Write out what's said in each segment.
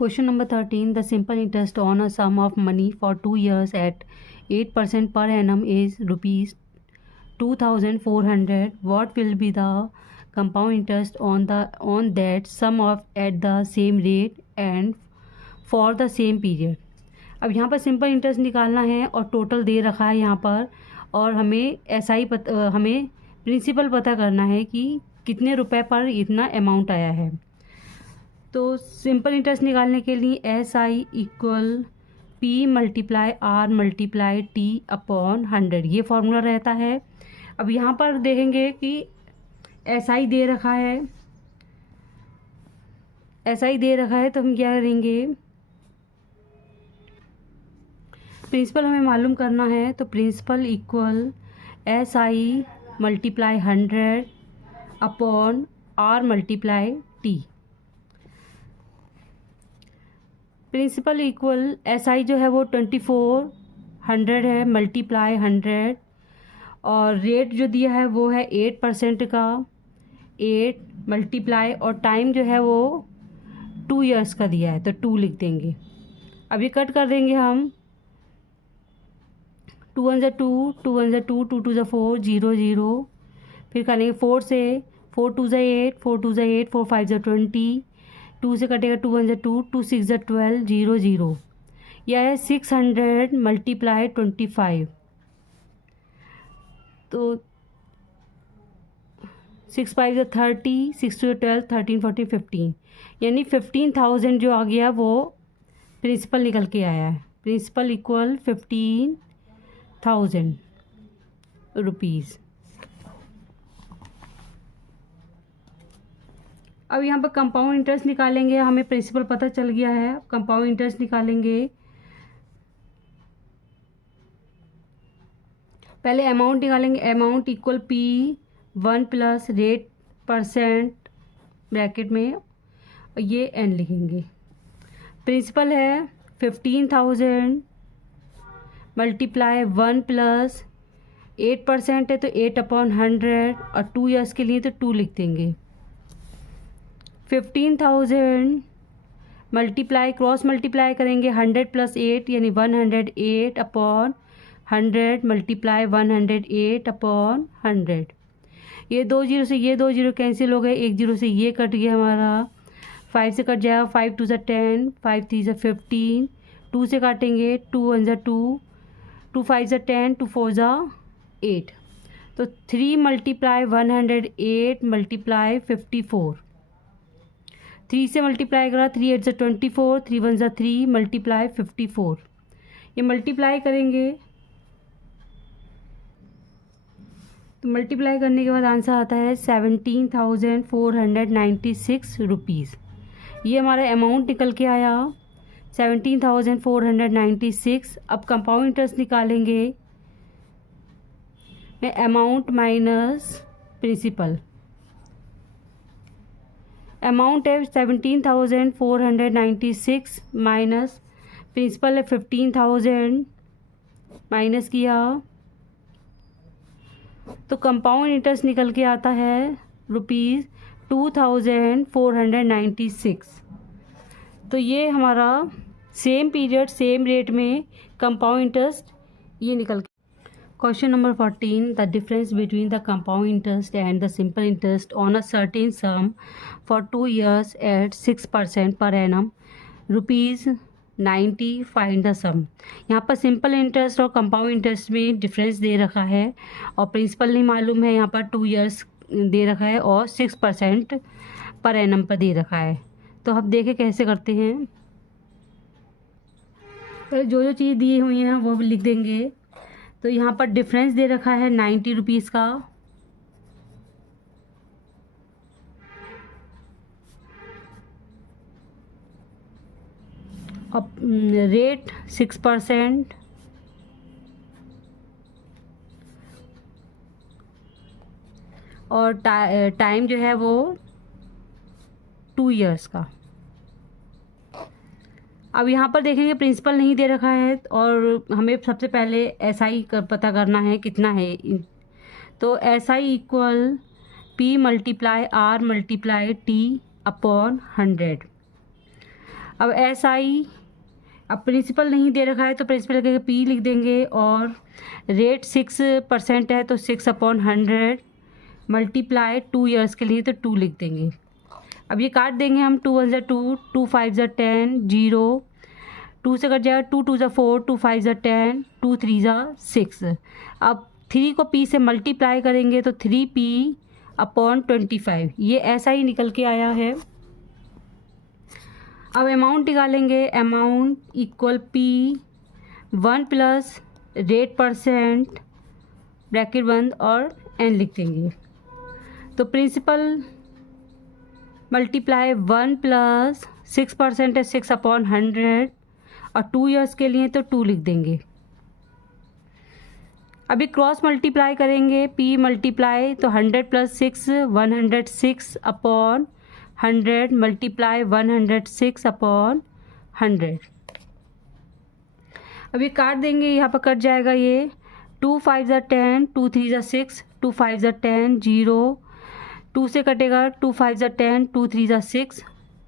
Question number 13. The simple interest on a sum of money for 2 years at 8% per annum is rupees 2,400. What will be the compound interest on that sum of at the same rate and for the same period? अब यहाँ पर simple interest निकालना है और total दे रखा है यहाँ पर, और हमें हमें प्रिंसिपल पता करना है कि कितने रुपए पर इतना अमाउंट आया है। तो सिंपल इंटरेस्ट निकालने के लिए SI equal P multiply R multiply T upon 100 ये फॉर्मूला रहता है। अब यहाँ पर देखेंगे कि SI दे रखा है, तो हम क्या करेंगे, प्रिंसिपल हमें मालूम करना है। तो principal equal SI multiply 100 upon R multiply T। Principal equal SI जो है वो 2400 है मल्टीप्लाई 100, और रेट जो दिया है वो है 8% का, 8 मल्टीप्लाई, और टाइम जो है वो 2 इयर्स का दिया है तो 2 लिख देंगे। अब ये कट कर देंगे हम, 2 1 2 2 1 2 2 2 4 0 0, फिर करेंगे 4 से, 4 2 8 4 2 8 4 5 20, 2 से कटेगा 2 1 2 2 6 12 0 0, यह है 600 मल्टीप्लाई 25। तो 6 5 30, 6 2 12 13 14 15, यानी 15,000 जो आ गया वो प्रिंसिपल निकल के आया है। Principal equal 15,000 rupees. अब यहाँ पर कंपाउंड इंटरेस्ट निकालेंगे, हमें प्रिंसिपल पता चल गया है। कंपाउंड इंटरेस्ट निकालेंगे, पहले अमाउंट निकालेंगे। Amount equal P1 plus rate percent bracket में, ये n लिखेंगे। प्रिंसिपल है 15,000 मल्टीप्लाई 1 प्लस 8% है तो 8/100, और 2 ईयर्स के लिए तो 2 लिख देंगे। 15,000 मल्टीप्लाई, क्रॉस मल्टीप्लाई करेंगे 100 प्लस 8 यानी 108/100 मल्टीप्लाई 108/100। ये 2 जीरो से ये 2 जीरो कैंसिल हो गए, 1 जीरो से ये कट गया हमारा, 5 से कट जाएगा, 5 2 10, 5 3 15, 2 से काटेंगे 2 1 2, 2 5 10, 2 4 8, तो 3 मल्टीप्लाई 108 मल्टीप्लाई 54, 3 से मल्टीप्लाई करा, 3 8 24, 3 1 3 मल्टीप्लाई 54, ये मल्टीप्लाई करेंगे तो मल्टीप्लाई करने के बाद आंसर आता है 17,496 रुपीज़। ये हमारा अमाउंट निकल के आया 17,496। अब कंपाउंड इंटरेस्ट निकालेंगे, मैं अमाउंट माइनस प्रिंसिपल, अमाउंट है 17,496 माइनस प्रिंसिपल है 15,000, माइनस किया तो कंपाउंड इंटरेस्ट निकल के आता है ₹2,496। तो ये हमारा सेम पीरियड सेम रेट में कंपाउंड इंटरेस्ट ये निकल के। Question number 14. The difference between the compound interest and the simple interest on a certain sum for 2 years at 6% per annum, ₹90. Find the sum. यहाँ पर सिंपल इंटरेस्ट और compound interest में difference दे रखा है, और प्रिंसिपल नहीं मालूम है। यहाँ पर 2 इयर्स दे रखा है और 6% पर एनम पर दे रखा है। तो हम देखें कैसे करते हैं। पहले जो जो चीज़ दी हुई हैं वो भी लिख देंगे। तो यहाँ पर डिफरेंस दे रखा है 90 रुपीज़ का, अब रेट 6%, और टाइम जो है वो 2 इयर्स का। अब यहाँ पर देखेंगे प्रिंसिपल नहीं दे रखा है, और हमें सबसे पहले SI पता करना है कितना है। तो SI equal P multiply R multiply T upon 100। अब SI, अब प्रिंसिपल नहीं दे रखा है तो प्रिंसिपल लगेगा P लिख देंगे, और रेट 6% है तो 6/100 मल्टीप्लाई 2 ईयर्स के लिए तो 2 लिख देंगे। अब ये काट देंगे हम, 2 1 2, 2 5 10, 0, 2 से कट जाएगा, 2 2 4, 2 5 10, 2 3 6। अब 3 को P से मल्टीप्लाई करेंगे तो 3P/25, ये ऐसा ही निकल के आया है। अब अमाउंट निकालेंगे, amount equal P 1 plus rate percent bracket बंद और N लिख देंगे। तो प्रिंसिपल मल्टीप्लाई 1 प्लस 6% है 6/100 और 2 ईयर्स के लिए तो 2 लिख देंगे। अभी क्रॉस मल्टीप्लाई करेंगे, P मल्टीप्लाई तो 100 प्लस 6 106/100 मल्टीप्लाई 106/100। अभी काट देंगे, यहाँ पर कट जाएगा ये, 2 5 10, 2 3 6, 2 5 10, 0, 2 से कटेगा, 2 5 10, 2 3 6,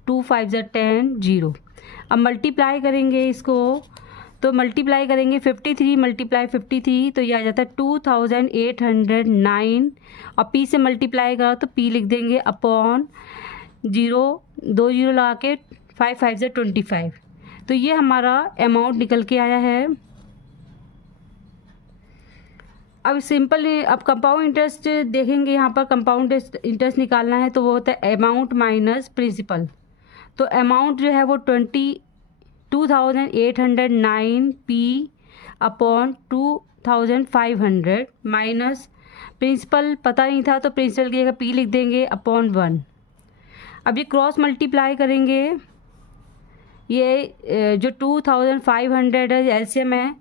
2 5 10, 0। अब मल्टीप्लाई करेंगे इसको, तो मल्टीप्लाई करेंगे 53 मल्टीप्लाई 53 तो ये आ जाता है 2809, और P से मल्टीप्लाई करा तो P लिख देंगे अपॉन 0, 2 0 लगा के 5 5 25। तो ये हमारा अमाउंट निकल के आया है। अब सिंपल, अब कंपाउंड इंटरेस्ट देखेंगे, यहाँ पर कंपाउंड इंटरेस्ट निकालना है तो वो होता है अमाउंट माइनस प्रिंसिपल। तो अमाउंट जो है वो 2809P/2500 माइनस प्रिंसिपल पता नहीं था तो प्रिंसिपल की जगह P लिख देंगे अपॉन 1। अब ये क्रॉस मल्टीप्लाई करेंगे, ये जो 2500 है एलसीएम है,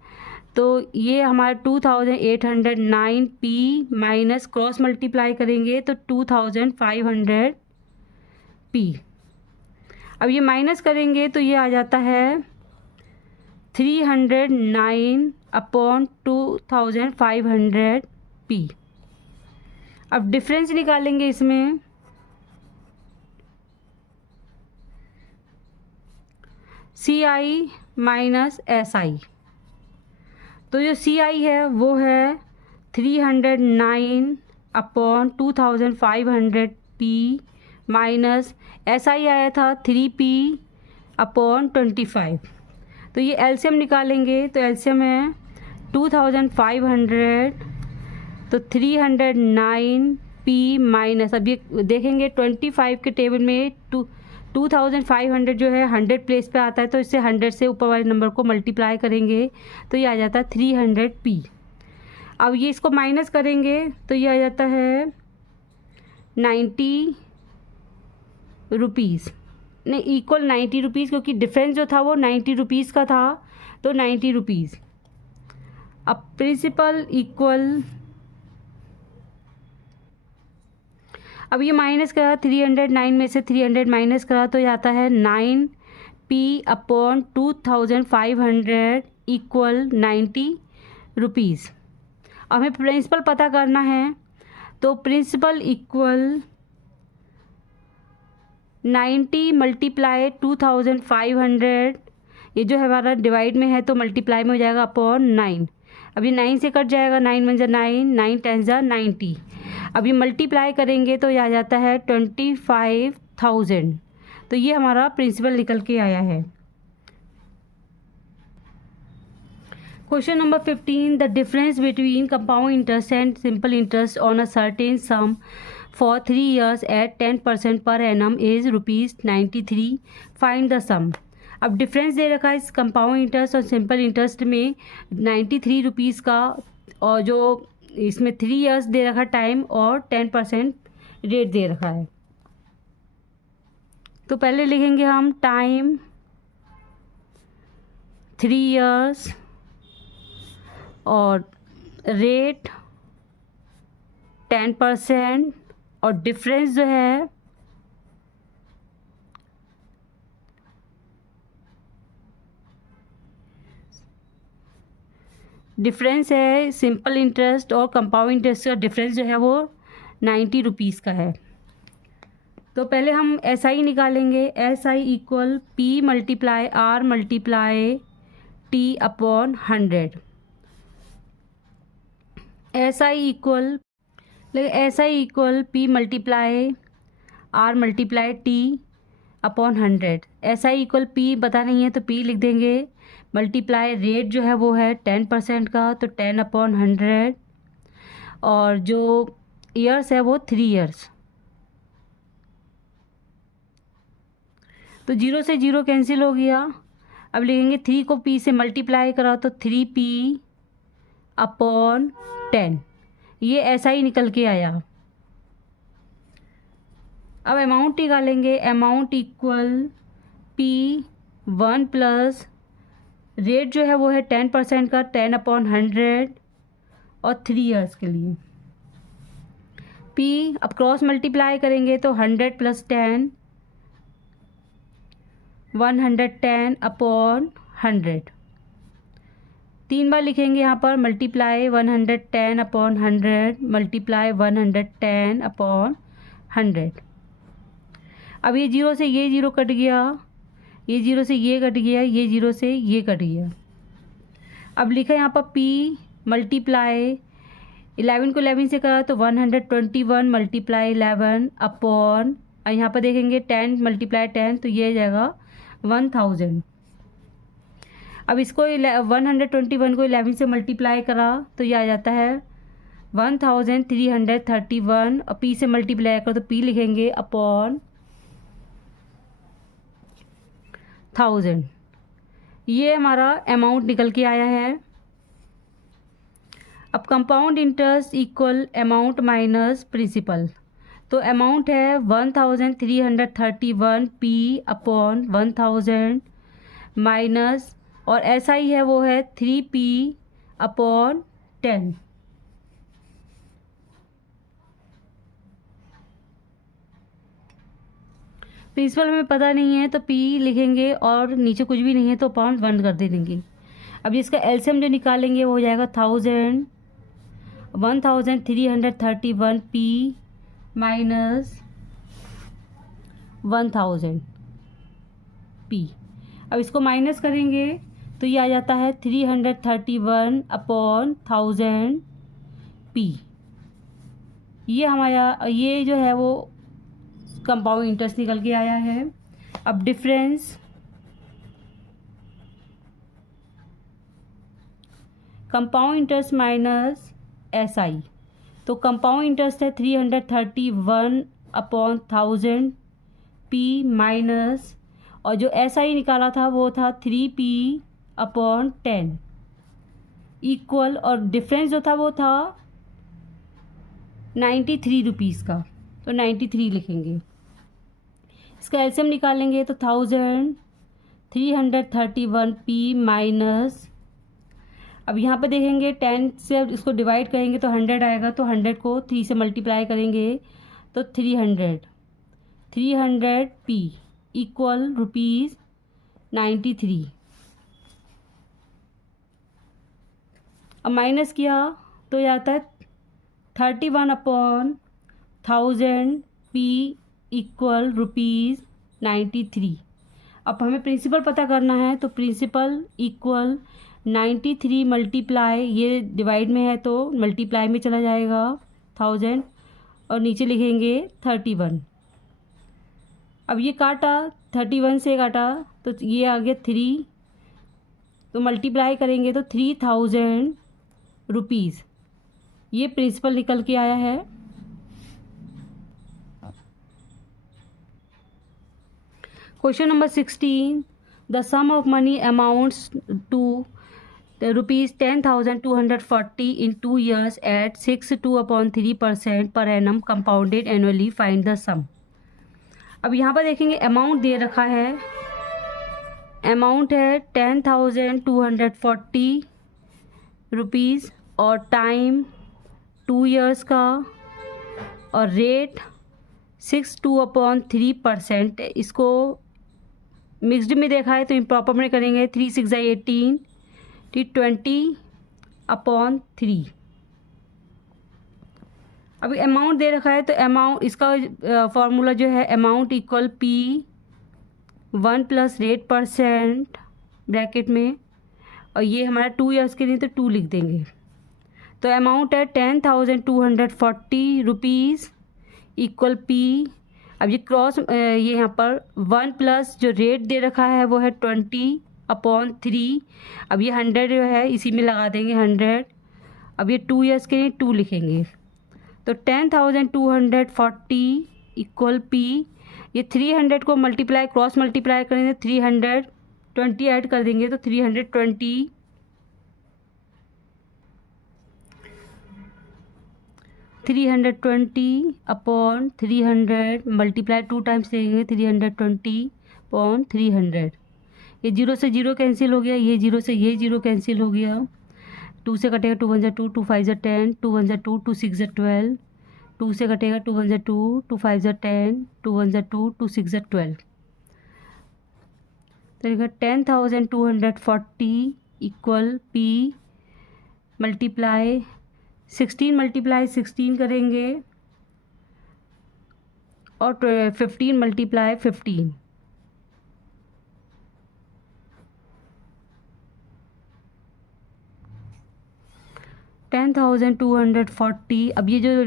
तो ये हमारा 2809P माइनस क्रॉस मल्टीप्लाई करेंगे तो 2500P। अब ये माइनस करेंगे तो ये आ जाता है 309/2500P। अब डिफरेंस निकालेंगे इसमें, CI माइनस SI। तो जो CI है वो है 309/2500P माइनस SI आया था 3P/25। तो ये एलसीएम निकालेंगे, तो एलसीएम है 2500 तो 309P माइनस, अब ये देखेंगे 25 के टेबल में 2500 जो है 100 प्लेस पे आता है, तो इससे 100 से ऊपर वाले नंबर को मल्टीप्लाई करेंगे तो ये आ जाता है 300P। अब ये इसको माइनस करेंगे तो ये आ जाता है 90 रुपीज़, नहीं इक्वल 90 रुपीज़, क्योंकि डिफरेंस जो था वो 90 रुपीज़ का था तो 90 रुपीज़। अब प्रिंसिपल इक्वल, अब ये माइनस करा 309 में से 300 माइनस करा तो ये आता है 9P/2500 इक्वल 90 रुपीज़। अब हमें प्रिंसिपल पता करना है, तो प्रिंसिपल इक्वल 90 मल्टीप्लाई 2500, ये जो है हमारा डिवाइड में है तो मल्टीप्लाई में हो जाएगा अपॉन 9। अब ये 9 से कट जाएगा, 9 1 9, 9 10 90। अब ये मल्टीप्लाई करेंगे तो ये आ जाता है 25,000। तो ये हमारा प्रिंसिपल निकल के आया है। Question number 15, the difference between compound interest and simple interest on a certain some for 3 years at 10% per annum is ₹93. Find the sum। अब डिफरेंस दे रखा है इस कंपाउंड इंटरेस्ट और सिंपल इंटरेस्ट में 93 रुपीज़ का, और जो इसमें 3 इयर्स दे रखा टाइम और 10% रेट दे रखा है। तो पहले लिखेंगे हम टाइम 3 इयर्स और रेट 10% और डिफरेंस जो है डिफरेंस है सिंपल इंटरेस्ट और कंपाउंड इंटरेस्ट का डिफरेंस जो है वो 90 रुपीज़ का है। तो पहले हम एस आई निकालेंगे। S I equal P multiply R multiply T upon 100। S I equal P multiply R multiply T upon 100। S I equal P पता नहीं है तो पी लिख देंगे, मल्टीप्लाई रेट जो है वो है 10% का, तो 10 अपॉन 100, और जो ईयर्स है वो 3 ईयर्स। तो 0 से 0 कैंसिल हो गया। अब लिखेंगे 3 को p से मल्टीप्लाई करा तो 3p अपॉन 10, ये ऐसा ही निकल के आया। अब अमाउंट निकालेंगे। Amount equal p 1 plus rate जो है वो है 10% का, 10 अपॉन 100 और 3 ईयर्स के लिए। p अब क्रॉस मल्टीप्लाई करेंगे तो 100 प्लस 10 110 अपॉन 100। 3 बार लिखेंगे यहाँ पर, मल्टीप्लाई 110 अपॉन 100 मल्टीप्लाई 110 अपॉन 100। अब ये 0 से ये 0 कट गया, ये 0 से ये कट गया, ये 0 से ये कट गया। अब लिखा यहाँ पर p मल्टीप्लाई 11 को 11 से करा तो 121 मल्टीप्लाई 11 अपॉन, यहाँ पर देखेंगे 10 मल्टीप्लाई 10 तो ये जाएगा 1000। अब इसको 121 को 11 से मल्टीप्लाई करा तो ये आ जाता है 1331, और p से मल्टीप्लाई करो तो p लिखेंगे अपॉन 1000। ये हमारा अमाउंट निकल के आया है। अब compound interest equal amount minus principal, तो अमाउंट है 1331 p अपॉन 1000 माइनस, और ऐसा ही है वो है 3p अपॉन 10। प्रिंसिपल हमें पता नहीं है तो p लिखेंगे, और नीचे कुछ भी नहीं है तो अपॉन 1 कर दे देंगे। अब इसका एलसीएम जो निकालेंगे वो हो जाएगा 1331 p माइनस 1000 p। अब इसको माइनस करेंगे तो ये आ जाता है 331 अपॉन 1000 p। ये हमारा ये जो है वो कंपाउंड इंटरेस्ट निकल के आया है। अब difference compound interest minus S I, तो कंपाउंड इंटरेस्ट है 331 अपॉन 1000 p माइनस, और जो एस आई निकाला था वो था 3p अपॉन 10 इक्वल, और डिफरेंस जो था वो था 93 रुपीज़ का, तो 93 लिखेंगे। इसका एलसीएम निकालेंगे तो 1331 p माइनस, अब यहाँ पे देखेंगे 10 से इसको डिवाइड करेंगे तो 100 आएगा, तो 100 को 3 से मल्टीप्लाई करेंगे तो 300 p इक्वल रुपीज़ 93। अब माइनस किया तो ये आता है 31 अपॉन 1000 p इक्वल रुपीज़ 93। अब हमें प्रिंसिपल पता करना है, तो प्रिंसिपल इक्वल 93 मल्टीप्लाई, ये डिवाइड में है तो मल्टीप्लाई में चला जाएगा 1000, और नीचे लिखेंगे 31। अब ये काटा 31 से काटा तो ये आ गया 3, तो मल्टीप्लाई करेंगे तो 3000 रुपीज़, ये प्रिंसिपल निकल के आया है। Question number 16, the sum of money amounts to ₹10,240 in 2 years at 6.2/3% per annum compounded annually. Find the sum. अब यहाँ पर देखेंगे अमाउंट दे रखा है, अमाउंट है 10,240 रुपीज़ और टाइम 2 years का, और रेट 6.2/3%। इसको मिक्सड में देखा है तो इम्प्रॉपर में करेंगे 3 6 18 20/3। अभी अमाउंट दे रखा है तो अमाउंट, इसका फॉर्मूला जो है amount equal P1 plus rate percent bracket में, और ये हमारा 2 ईयर्स के लिए तो 2 लिख देंगे। तो अमाउंट है 10,240 रुपीज़ इक्वल P। अब ये क्रॉस ये यहाँ पर 1 प्लस जो रेट दे रखा है वो है 20/3। अब ये 100 जो है इसी में लगा देंगे 100। अब ये 2 ईयर्स के लिए 2 लिखेंगे। तो 10,240 इक्वल P। ये 300 को मल्टीप्लाई क्रॉस मल्टीप्लाई करेंगे 320 ऐड कर देंगे तो 320 अपॉन 300 मल्टीप्लाई 2 टाइम्स देंगे 320/300। ये 0 से 0 कैंसिल हो गया, ये 0 से ये 0 कैंसिल हो गया, 2 से कटेगा 2 1 2, 2 5 10, 2 1 2, 2 6 12, 2 से कटेगा 2 1 2, 2 5 10, 2 1 2, 2 6 12। तो देखा 10,240 इक्वल P मल्टीप्लाई 16 मल्टीप्लाई 16 करेंगे और 15 मल्टीप्लाई 15। $10,240। अब ये जो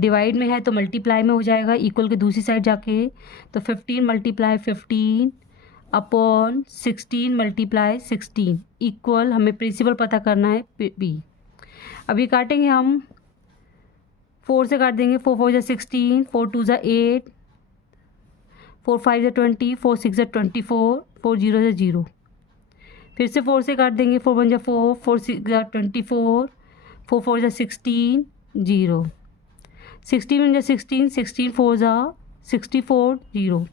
डिवाइड में है तो मल्टीप्लाई में हो जाएगा, इक्वल के दूसरी साइड जाके तो 15 मल्टीप्लाई 15 अपॉन 16 मल्टीप्लाई 16 इक्वल, हमें प्रिंसिपल पता करना है P। अब ये काटेंगे हम 4 से काट देंगे, 4 4 16, 4 2 8, 4 5 20, 4 6 24, 4 0 0। फिर से 4 से काट देंगे, 4 1 4, 4 6 24, 4 4 16, 0। 16 1 16, 16 4 64, 0।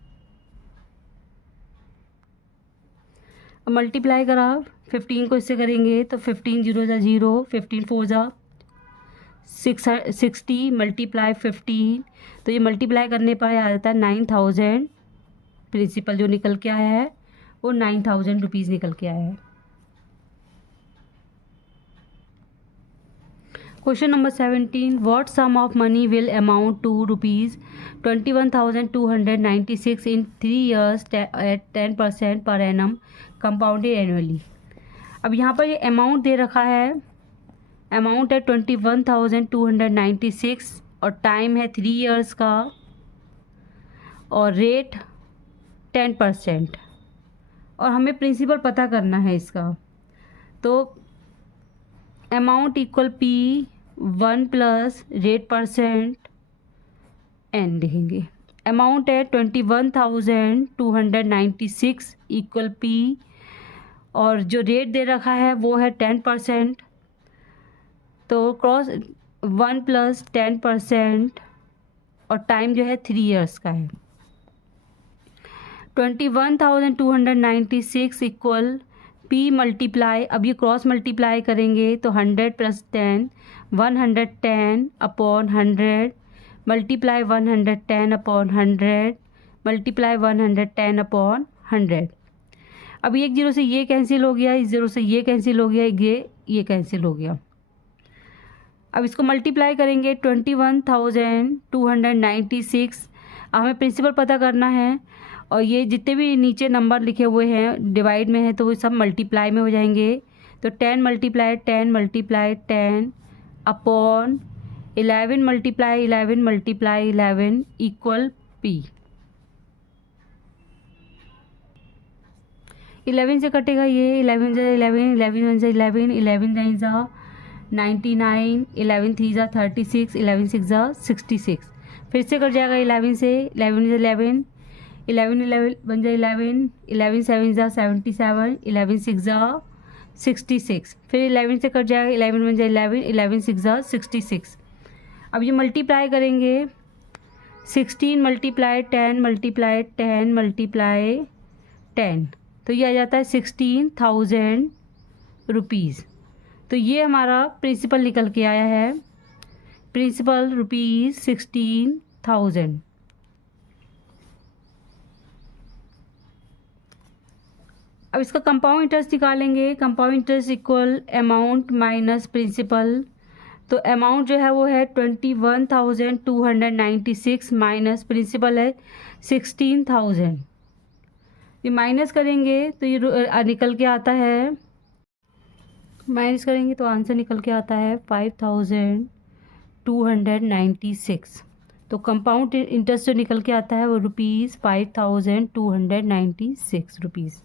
अब मल्टीप्लाई करा 15 को इससे करेंगे तो 15 0 0, 15 4 60 मल्टीप्लाई 15। तो ये मल्टीप्लाई करने पर आ जाता है 9,000। प्रिंसिपल जो निकल के आया है वो 9,000 रुपीज़ निकल के आया है। Question number 17, what sum of money will amount to ₹21,296 in 3 years at 10% per annum compounded annually. अब यहाँ पर ये अमाउंट दे रखा है, अमाउंट है 21,296 और टाइम है 3 years का और रेट 10%, और हमें प्रिंसिपल पता करना है इसका। तो amount equal P1 plus rate percent N लिखेंगे। अमाउंट है 21,296 इक्वल P और जो रेट दे रखा है वो है 10%। तो क्रॉस 1 प्लस 10% और टाइम जो है 3 years का है। 21,296 इक्वल P मल्टीप्लाई, अब ये क्रॉस मल्टीप्लाई करेंगे तो 100 plus 10 110 upon 100 multiply 110 upon 100 multiply 110 upon 100। अब एक 0 से ये कैंसिल हो गया, इस 0 से ये कैंसिल हो गया, ये कैंसिल हो गया। अब इसको मल्टीप्लाई करेंगे 21,296। हमें प्रिंसिपल पता करना है और ये जितने भी नीचे नंबर लिखे हुए हैं डिवाइड में है तो वो सब मल्टीप्लाई में हो जाएंगे। तो 10 multiply 10 multiply 10 upon 11 multiply 11 multiply 11 equal P। 11 से कटेगा ये, 11 से 11, 11 1 से 11, 11 9 जा 99, 11 3 जा 36, 11 6 जा 66। फिर से कट जाएगा 11 से 11 से 11, 11 11 1 जा 11, 11 7 जा 77, 11 6 जा 66। फिर 11 से कट जाएगा 11 1 जा 11, 11 6 जा 66। अब ये मल्टीप्लाई करेंगे 16 मल्टीप्लाई 10 मल्टीप्लाई 10 मल्टीप्लाई 10, तो ये आ जाता है 16,000 रुपीज़। तो ये हमारा प्रिंसिपल निकल के आया है, प्रिंसिपल रुपीज़ 16,000। अब इसका कंपाउंड इंटरेस्ट निकालेंगे। Compound interest equal amount minus principal तो अमाउंट जो है वो है 21,296 माइनस प्रिंसिपल है 16,000। ये माइनस करेंगे तो ये निकल के आता है, माइनस करेंगे तो आंसर निकल के आता है 5,296। तो कंपाउंड इंटरेस्ट जो निकल के आता है वो ₹5,296 रुपीज़।